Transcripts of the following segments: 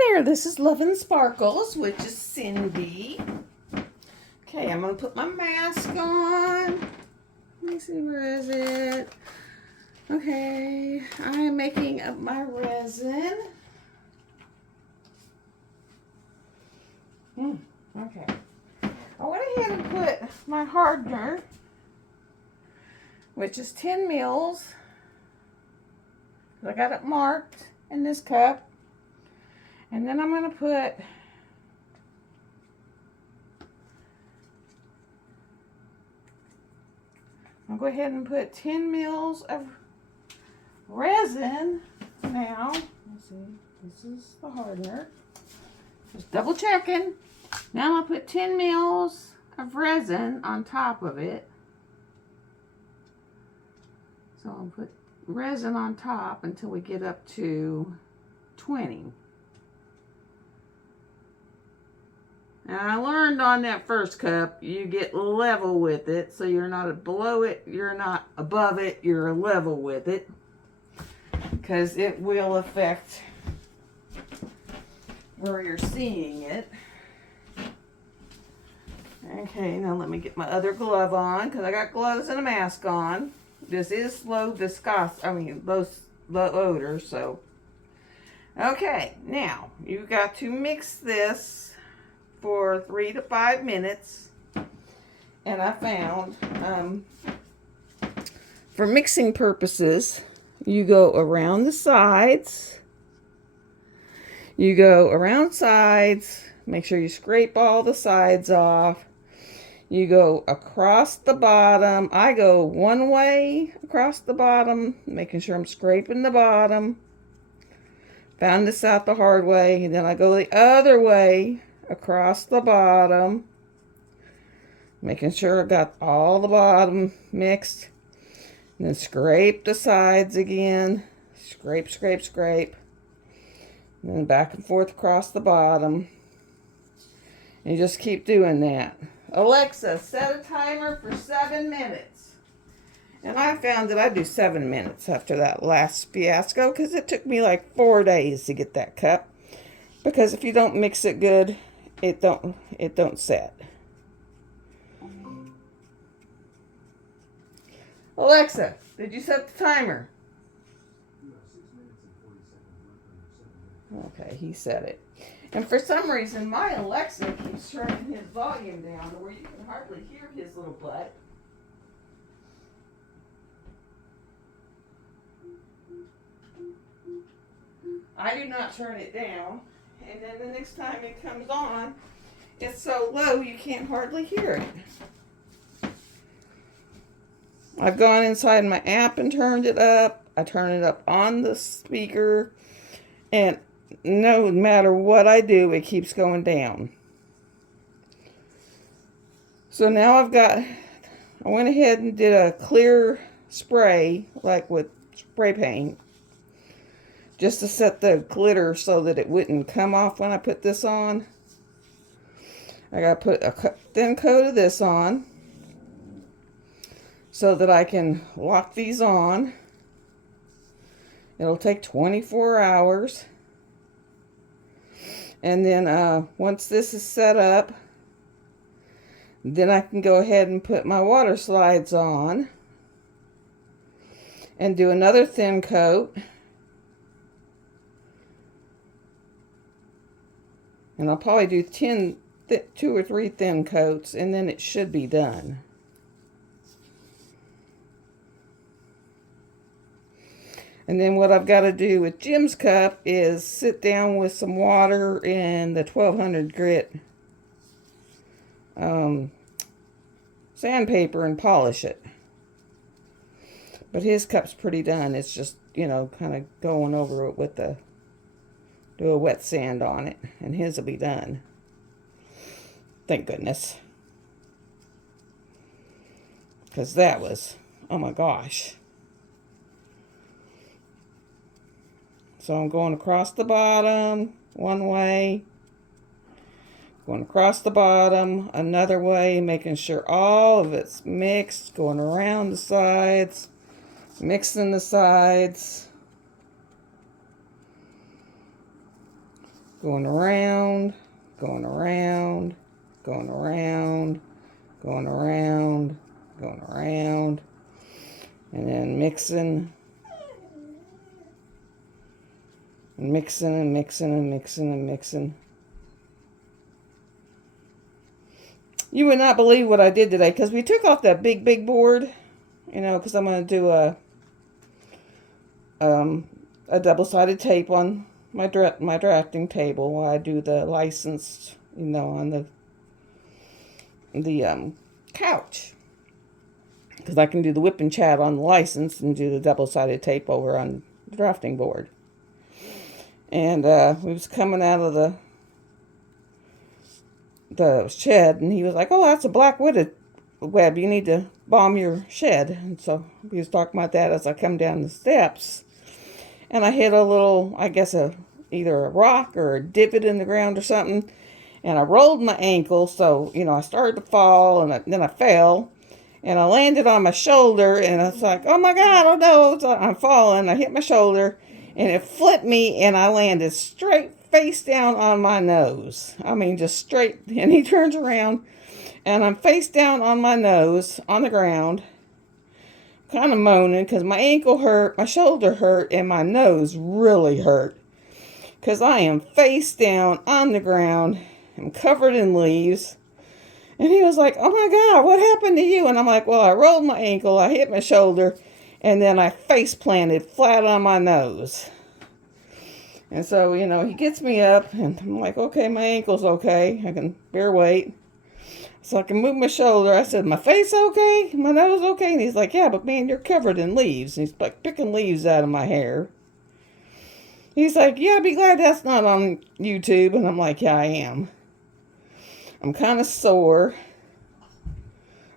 there, this is Love and Sparkles, which is Cindy. Okay, I'm going to put my mask on. Let me see, where is it? Okay, I am making up my resin. Okay. I went ahead and put my hardener, which is 10 mils. I got it marked in this cup. And then I'm going to put I'll go ahead and put 10 mils of resin now. Let's see, this is the hardener. Just double checking. Now I'm going to put 10 mils of resin on top of it. So I'll put resin on top until we get up to 20. And I learned on that first cup, you get level with it, so you're not below it, you're not above it, you're level with it, because it will affect where you're seeing it. Okay, now let me get my other glove on, because I got gloves and a mask on. This is low odor, so. Okay, now, you've got to mix this for 3 to 5 minutes, and I found for mixing purposes, you go around the sides, make sure you scrape all the sides off, you go across the bottom. I go one way across the bottom, making sure I'm scraping the bottom. Found this out the hard way, and then I go the other way across the bottom, making sure I got all the bottom mixed, and then scrape the sides again, scrape, and then back and forth across the bottom, and you just keep doing that. Alexa, set a timer for 7 minutes. And I found that I do 7 minutes after that last fiasco, because it took me like 4 days to get that cup, because if you don't mix it good, it don't set. Alexa, did you set the timer? Okay, he set it. And for some reason, my Alexa keeps turning his volume down to where you can hardly hear his little butt. I do not turn it down. And then the next time it comes on, it's so low you can't hardly hear it. I've gone inside my app and turned it up. I turn it up on the speaker, and no matter what I do, it keeps going down. So now I went ahead and did a clear spray, like with spray paint, just to set the glitter so that it wouldn't come off when I put this on. I got to put a thin coat of this on so that I can lock these on. It'll take 24 hours. And then once this is set up, then I can go ahead and put my water slides on and do another thin coat. And I'll probably do 2 or 3 thin coats, and then it should be done. And then what I've got to do with Jim's cup is sit down with some water and the 1200 grit sandpaper and polish it. But his cup's pretty done. It's just, kind of going over it with do a wet sand on it, and his will be done. Thank goodness. Because that was, oh my gosh. So I'm going across the bottom one way, going across the bottom another way, making sure all of it's mixed, going around the sides, mixing the sides. Going around, going around, going around, going around, going around, and then mixing, and mixing, and mixing, and mixing, and mixing. You would not believe what I did today, because we took off that big board, you know, because I'm going to do a double-sided tape on my drafting table while I do the license, you know, on the couch. Because I can do the whip and chat on the license and do the double-sided tape over on the drafting board. And we was coming out of the shed, and he was like, "Oh, that's a black web. You need to bomb your shed." And so he was talking about that as I come down the steps. And I hit a little, I guess, either a rock or a divot in the ground or something. And I rolled my ankle, so, you know, I started to fall, and then I fell. And I landed on my shoulder, and I was like, "Oh my God, oh no, I'm falling." I hit my shoulder, and it flipped me, and I landed straight face down on my nose. I mean, just straight. And he turns around, and I'm face down on my nose on the ground, kind of moaning because my ankle hurt, my shoulder hurt, and my nose really hurt. Because I am face down on the ground. I'm covered in leaves. And he was like, "Oh my God, what happened to you?" And I'm like, "Well, I rolled my ankle, I hit my shoulder, and then I face planted flat on my nose." And so, you know, he gets me up, and I'm like, "Okay, my ankle's okay. I can bear weight. So I can move my shoulder." I said, "My face okay? My nose okay?" And he's like, "Yeah, but man, you're covered in leaves." And he's like picking leaves out of my hair. He's like, "Yeah, be glad that's not on YouTube." And I'm like, "Yeah, I am. I'm kind of sore.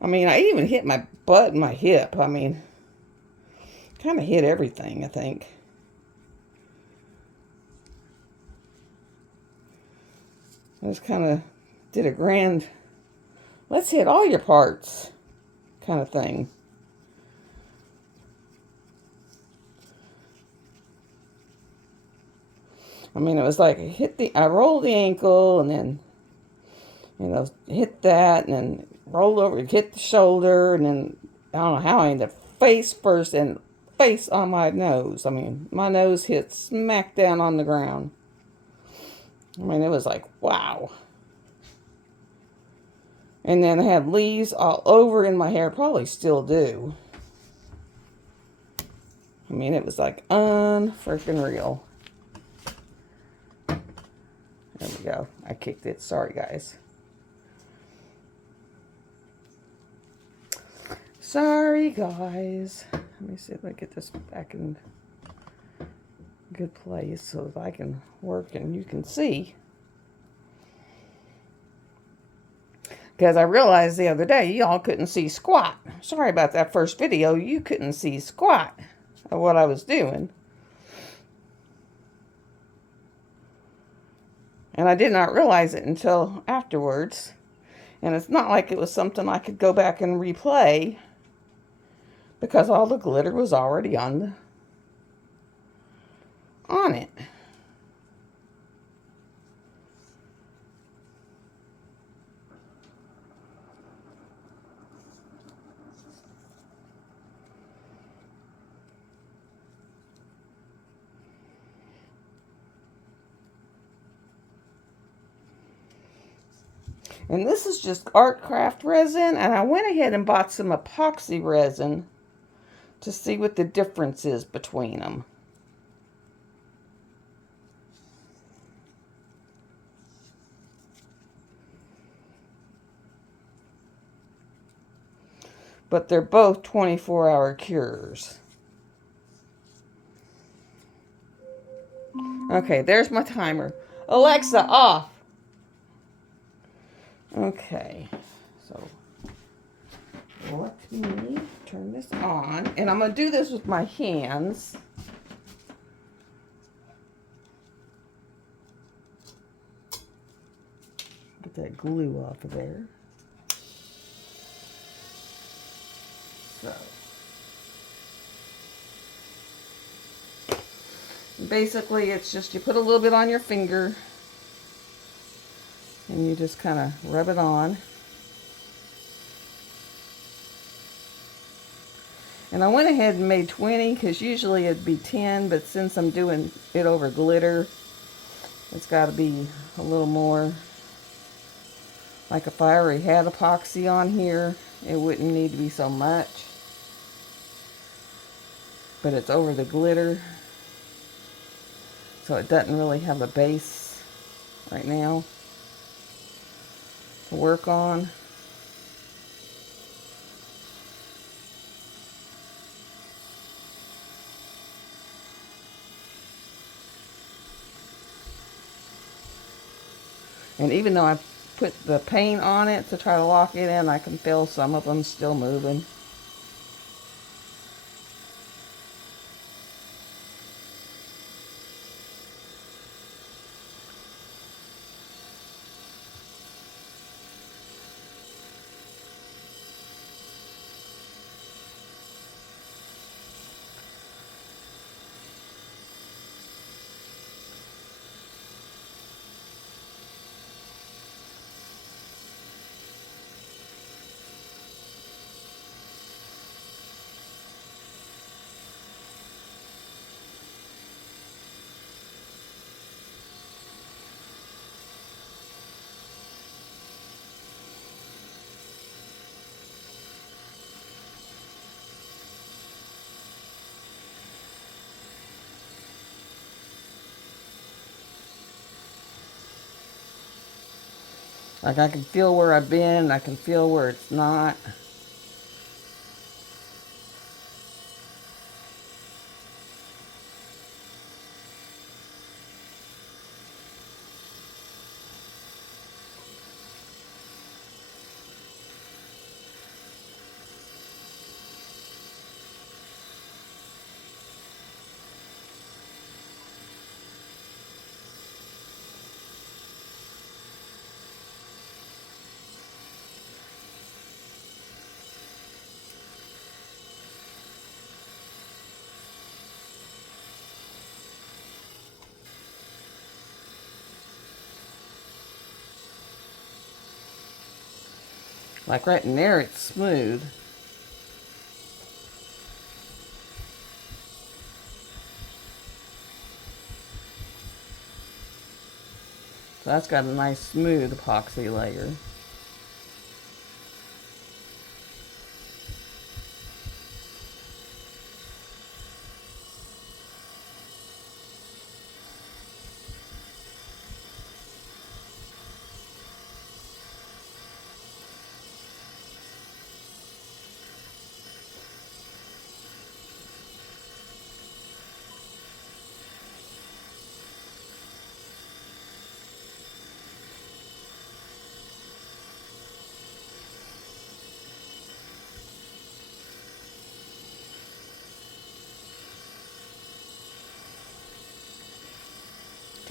I mean, I even hit my butt and my hip. I mean, kind of hit everything, I think." I just kind of did a grand, let's hit all your parts kind of thing. I mean, it was like I rolled the ankle, and then, you know, hit that, and then rolled over, hit the shoulder, and then I don't know how I ended up face first and face on my nose. I mean, my nose hit smack down on the ground. I mean, it was like, wow. And then I had leaves all over in my hair, probably still do. I mean, it was like unfreaking real. There we go. I kicked it. Sorry, guys. Sorry, guys. Let me see if I get this back in a good place so that I can work and you can see. Because I realized the other day y'all couldn't see squat. Sorry about that first video. You couldn't see squat of what I was doing. And I did not realize it until afterwards. And it's not like it was something I could go back and replay, because all the glitter was already on it. And this is just art craft resin, and I went ahead and bought some epoxy resin to see what the difference is between them. But they're both 24-hour cures. Okay, there's my timer. Alexa, off. Okay, so let me turn this on. And I'm going to do this with my hands. Get that glue off of there. So, basically it's just you put a little bit on your finger, And you just kind of rub it on. And I went ahead and made 20 because usually it'd be 10, but since I'm doing it over glitter, it's got to be a little more. Like if I already had epoxy on here, it wouldn't need to be so much. But it's over the glitter, so it doesn't really have a base right now to work on. And even though I put the paint on it to try to lock it in, I can feel some of them still moving. Like I can feel where I've been, I can feel where it's not. Like right in there, it's smooth. So that's got a nice smooth epoxy layer.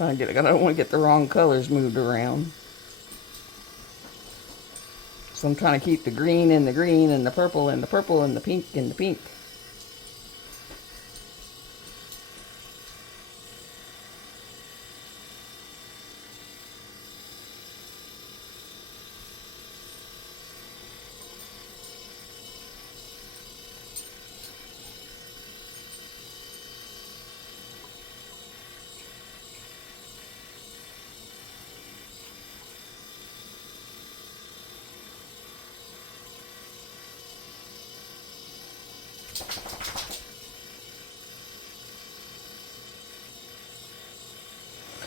Trying to get, I don't want to get the wrong colors moved around. So I'm trying to keep the green and the green and the purple and the purple and the pink and the pink.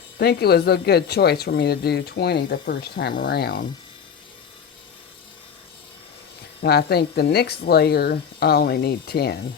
I think it was a good choice for me to do 20 the first time around. And I think the next layer, I only need 10.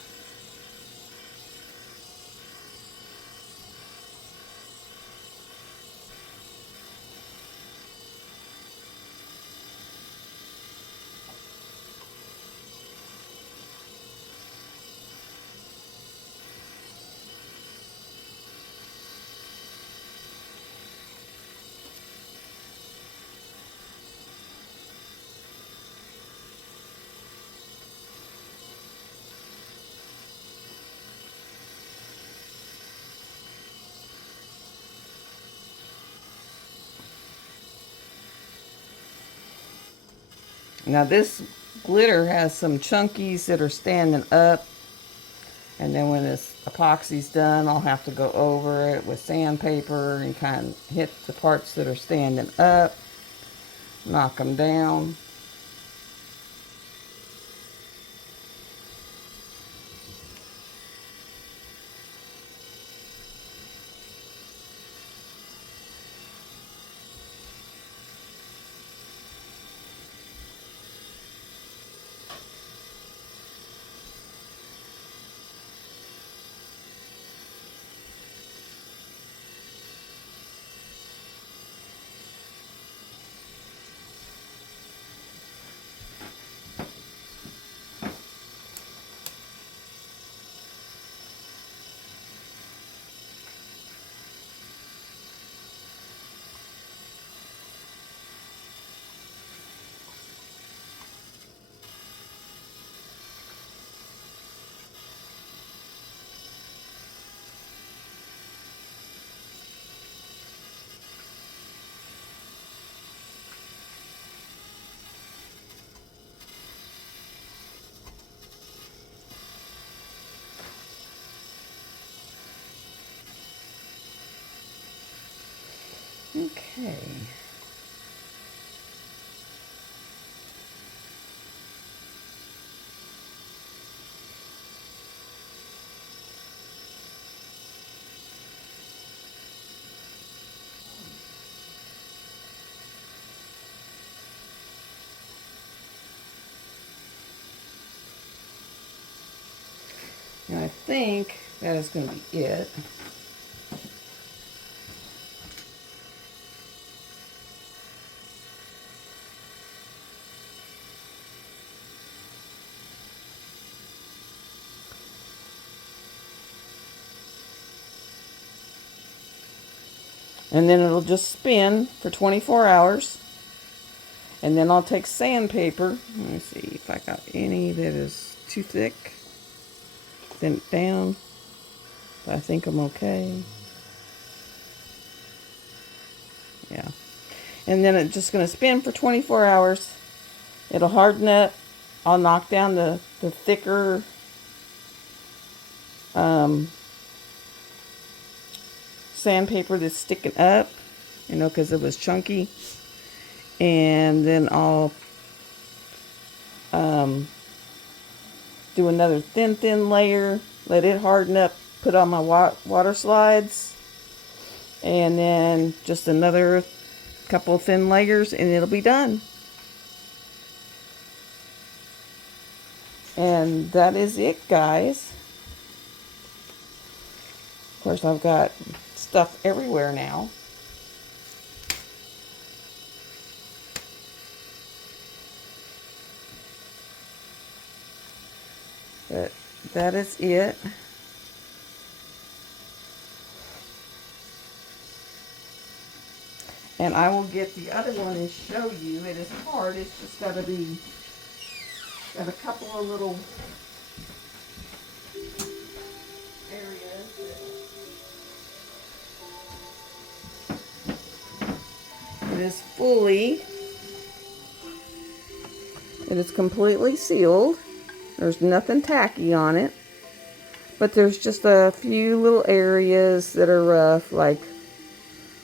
Now this glitter has some chunkies that are standing up. And then when this epoxy's done, I'll have to go over it with sandpaper and kind of hit the parts that are standing up, knock them down. Okay. And I think that is going to be it. And then it'll just spin for 24 hours. And then I'll take sandpaper. Let me see if I got any that is too thick. Thin it down. I think I'm okay. Yeah. And then it's just going to spin for 24 hours. It'll harden up. I'll knock down the thicker sandpaper that's sticking up, you know, because it was chunky. And then I'll do another thin layer, let it harden up, put on my water slides, and then just another couple thin layers, and it'll be done. And that is it, guys. Of course, I've got stuff everywhere now. But that is it. And I will get the other one and show you. It is hard. It's just got to be, got a couple of little areas that it is it is completely sealed. There's nothing tacky on it. But there's just a few little areas that are rough, like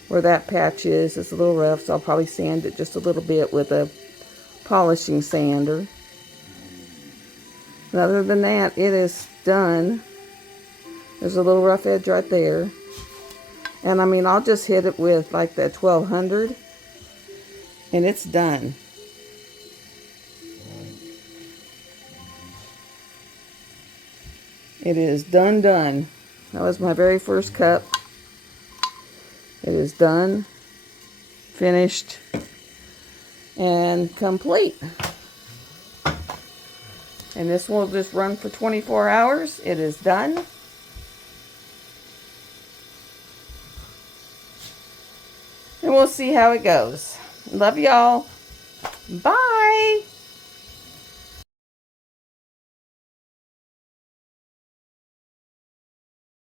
where that patch is. It's a little rough, so I'll probably sand it just a little bit with a polishing sander. And other than that, it is done. There's a little rough edge right there. And I mean, I'll just hit it with like the 1200 and it's done. It is done. That was my very first cup. It is done, finished, and complete. And this will just run for 24 hours. It is done. And we'll see how it goes. Love y'all. Bye.